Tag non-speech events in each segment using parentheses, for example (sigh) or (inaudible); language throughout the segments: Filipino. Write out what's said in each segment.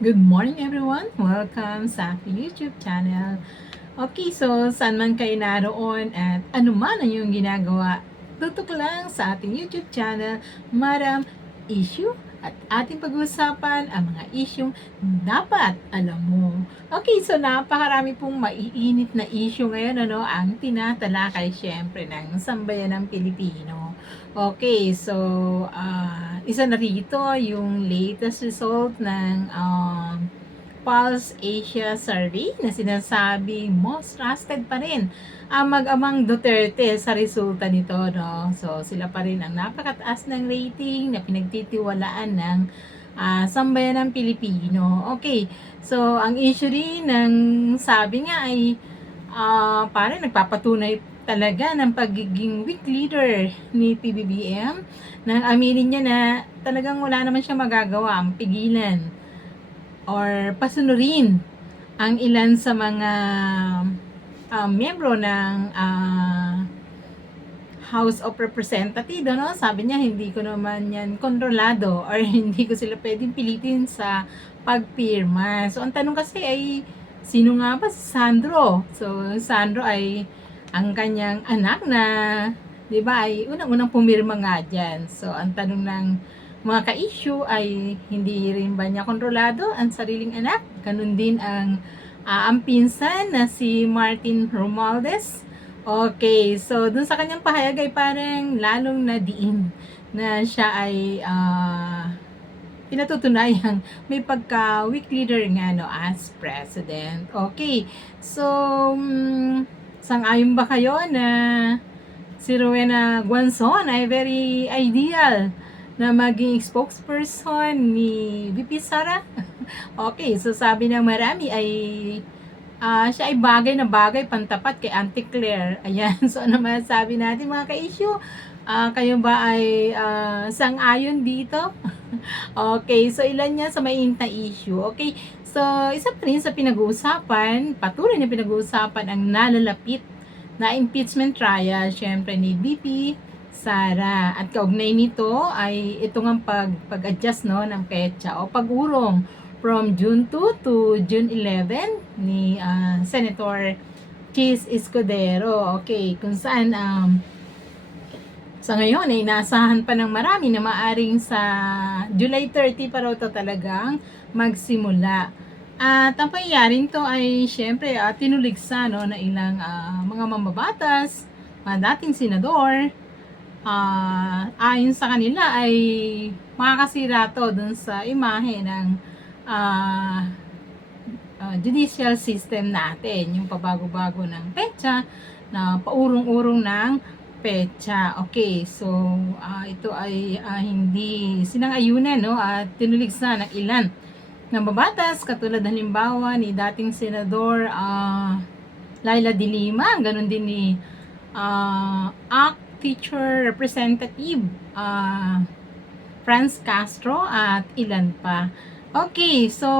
Good morning everyone! Welcome sa aking YouTube channel. Okay, so saan man kayo naroon at ano man ang iyong ginagawa, tutok lang sa ating YouTube channel, Maram Issue at ating pag-uusapan ang mga isyong dapat alam mo. Okay, so napakarami pong maiinit na issue ngayon ano, ang tinatalakay syempre ng sambayan ng Pilipino. Okay, so ah, isa na rito yung latest result ng um, Pulse Asia Survey na sinasabi most trusted pa rin ang mag-amang Duterte sa resulta nito. No? So sila pa rin ang napakataas ng rating na pinagtitiwalaan ng ah, sambayan ng Pilipino. Okay, so ang issue rin ng sabi nga ay ah parang nagpapatunay talaga ng pagiging weak leader ni PBBM nang aminin niya na talagang wala naman siya magagawa ang pigilan or pasunurin ang ilan sa mga ah, miyembro ng ah, House of Representatives, ano? Sabi niya, hindi ko naman yan kontrolado (laughs) or hindi ko sila pwedeng pilitin sa pagpirma. So, ang tanong kasi ay, sino nga ba si Sandro? So, Sandro ay ang kanyang anak na, di ba, ay unang-unang pumirma nga dyan. So, ang tanong ng mga ka-issue ay hindi rin ba niya kontrolado ang sariling anak? Ganun din ang ah, ang pinsan na si Martin Romualdez. Okay, so dun sa kanyang pahayag ay parang lalong nadiin na siya ay pinatutunayang may pagka weak leader nga no as president. Okay, so mm, sang-ayon ba kayo na si Rowena Guanzon ay very ideal na maging spokesperson ni VP Sara? (laughs) okay, so sabi ng marami ay Ah, siya ay bagay na bagay pantapat kay Auntie Claire. (laughs) Ayan, so ano masasabi natin mga ka-issue? Ah, kayo ba ay ah, sang-ayon dito? (laughs) okay, so ilan niya sa may na issue. Okay, so isa pa rin sa pinag-uusapan, patuloy na pinag-uusapan ang nalalapit na impeachment trial, syempre ni BP Sara. At kaugnay nito ay ito nga pag, pag-adjust no, ng petsa o pag-urong from June 2 to June 11 ni ah, Senator Cheese Escudero. Okay, kung saan um, sa ngayon ay nasahan pa ng marami na maaring sa July 30 pa raw to talagang magsimula. At ang pangyayaring to ay syempre uh, tinuligsa no, na ilang ah, mga mambabatas, mga dating senador, ah ayon sa kanila ay makakasira to dun sa imahe ng ah, ah, judicial system natin, yung pabago-bago ng petsa, na paurong-urong ng petsa. Okay, so ah, ito ay ah, hindi sinang-ayunan no at tinuligsa ng ilan ng babatas katulad halimbawa ni dating senador ah, Laila De Lima, ganun din ni ah, ACT Teacher Representative ah, Franz Castro at ilan pa. Okay, so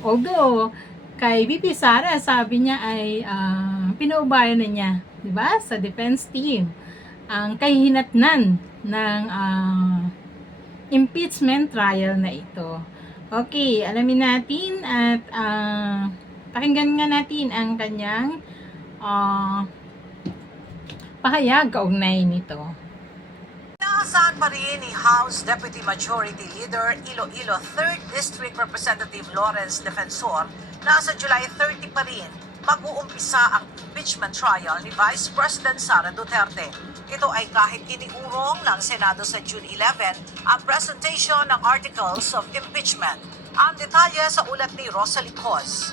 although kay BP Sara sabi niya ay ah, pinaubayan na niya, 'di ba? Sa defense team ang kahihinatnan ng ah, impeachment trial na ito. Okay, alamin natin at ah, pakinggan nga natin ang kanyang ah, pahayag kaugnay nito. Inaasahan pa rin ni House Deputy Majority Leader Iloilo 3rd District Representative Lawrence Defensor na sa July 30 pa rin mag-uumpisa ang impeachment trial ni Vice President Sara Duterte. Ito ay kahit iniurong ng Senado sa June 11 ang presentation ng Articles of Impeachment. Ang detalye sa ulat ni Rosalie Cos.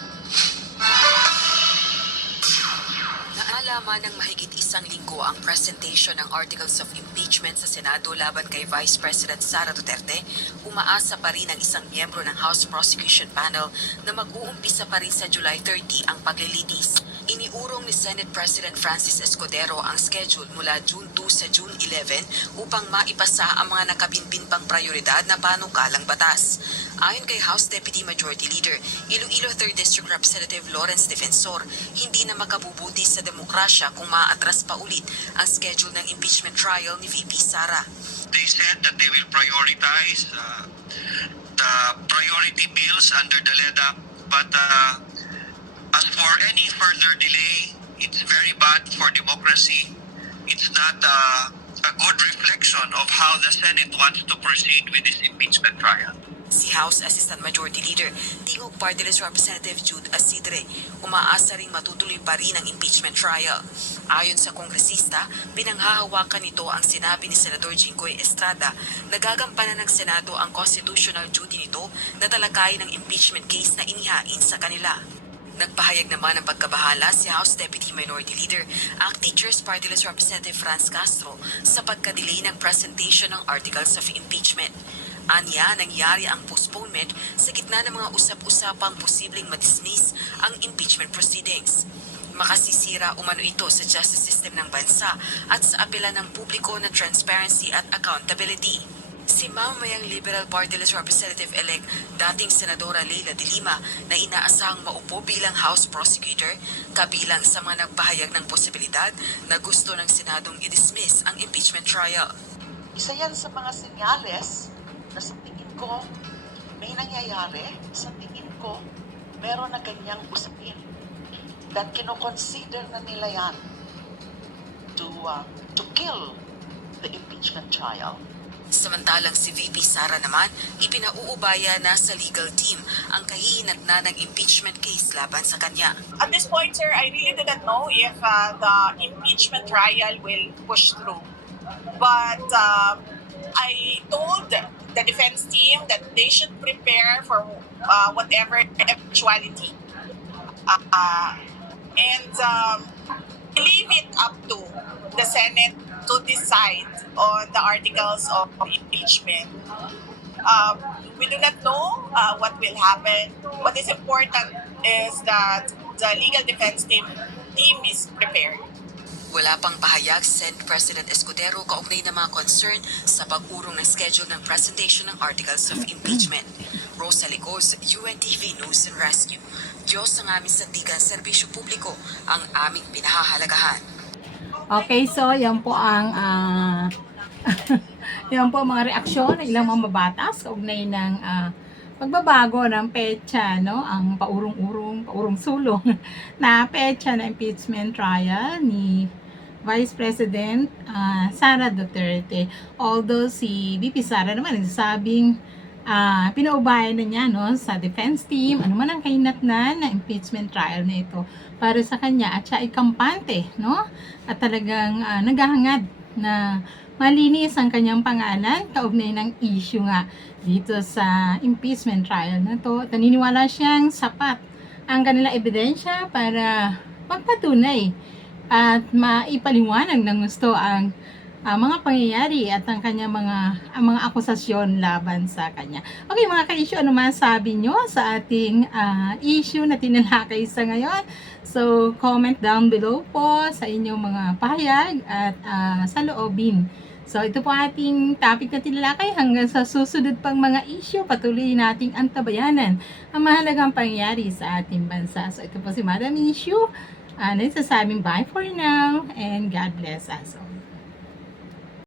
Naalaman ng mahigit isang linggo ang presentation ng Articles of Impeachment sa Senado laban kay Vice President Sara Duterte, umaasa pa rin ang isang miyembro ng House Prosecution Panel na mag-uumpisa pa rin sa July 30 ang paglilitis. Iniurong ni Senate President Francis Escudero ang schedule mula June 2 sa June 11 upang maipasa ang mga nakabinbin pang prioridad na panukalang batas. Ayon kay House Deputy Majority Leader, Iloilo 3rd District Representative Lawrence Defensor, hindi na makabubuti sa demokrasya kung maatras pa ulit ang schedule ng impeachment trial ni VP Sara. they said that they will prioritize uh, uh, priority bills under the LEDAC. But uh, as for any further delay, it's very bad for democracy. It's not uh, a good reflection of how the Senate wants to proceed with this impeachment trial. Si House Assistant Majority Leader Tingog Party Representative Jude Asidre umaasa ring matutuloy pa rin ang impeachment trial. Ayon sa kongresista, pinanghahawakan nito ang sinabi ni Senador Jinggoy Estrada na gagampanan ng Senado ang constitutional duty nito na talakayin ang impeachment case na inihain sa kanila. Nagpahayag naman ng pagkabahala si House Deputy Minority Leader, ACT Teachers Party Representative Franz Castro sa pagkadelay ng presentation ng Articles of Impeachment. Anya, nangyari ang postponement sa gitna ng mga usap-usapang posibleng madismiss ang impeachment proceedings. Makasisira umano ito sa justice system ng bansa at sa apela ng publiko na transparency at accountability. Si Mamayang Liberal Party List Representative-elect dating Senadora Leila de Lima na inaasahang maupo bilang House Prosecutor kabilang sa mga nagpahayag ng posibilidad na gusto ng Senadong i-dismiss ang impeachment trial. Isa yan sa mga senyales na sa tingin ko may nangyayari, sa tingin ko meron na ganyang usapin that kinoconsider na nila yan to, uh, to kill the impeachment trial. Samantalang si VP Sara naman, ipinauubaya na sa legal team ang kahihinat na ng impeachment case laban sa kanya. At this point, sir, I really not know if uh, the impeachment trial will push through. But um, I told the defense team that they should prepare for uh, whatever eventuality. Uh, and um, leave it up to the Senate to decide on the articles of impeachment. Um, we do not know uh, what will happen. What is important is that the legal defense team team is prepared. Wala pang pahayag Senate President Escudero kaugnay ng mga concern sa pag-urong ng schedule ng presentation ng articles of impeachment. Rosa Licos, UNTV News and Rescue. Diyos ang aming sandigan, serbisyo publiko ang aming pinahahalagahan. Okay, so yan po ang ah, (laughs) yan po mga reaksyon ng ilang mga mabatas kaugnay ng ah, pagbabago ng petsa, no? Ang paurong-urong, paurong sulong (laughs) na petsa na impeachment trial ni Vice President ah, Sara Duterte. Although si VP Sara naman nagsasabing ah pinaubayan na niya no sa defense team. Ano man ang kahinatnan na impeachment trial na ito para sa kanya at siya ay kampante no? At talagang ah, naghahangad na malinis ang kanyang pangalan kaugnay ng issue nga dito sa impeachment trial na to. Naniniwala siyang sapat ang kanila ebidensya para magpatunay at maipaliwanag ng gusto ang ah, mga pangyayari at ang kanya mga ang mga akusasyon laban sa kanya. Okay mga ka-issue, ano man sabi nyo sa ating ah, issue na tinalakay sa ngayon? So, comment down below po sa inyong mga pahayag at ah, sa loobin. So, ito po ating topic na tinalakay hanggang sa susunod pang mga issue. Patuloy nating antabayanan ang mahalagang pangyayari sa ating bansa. So, ito po si Madam Issue. Uh, nagsasabing bye for now and God bless us all.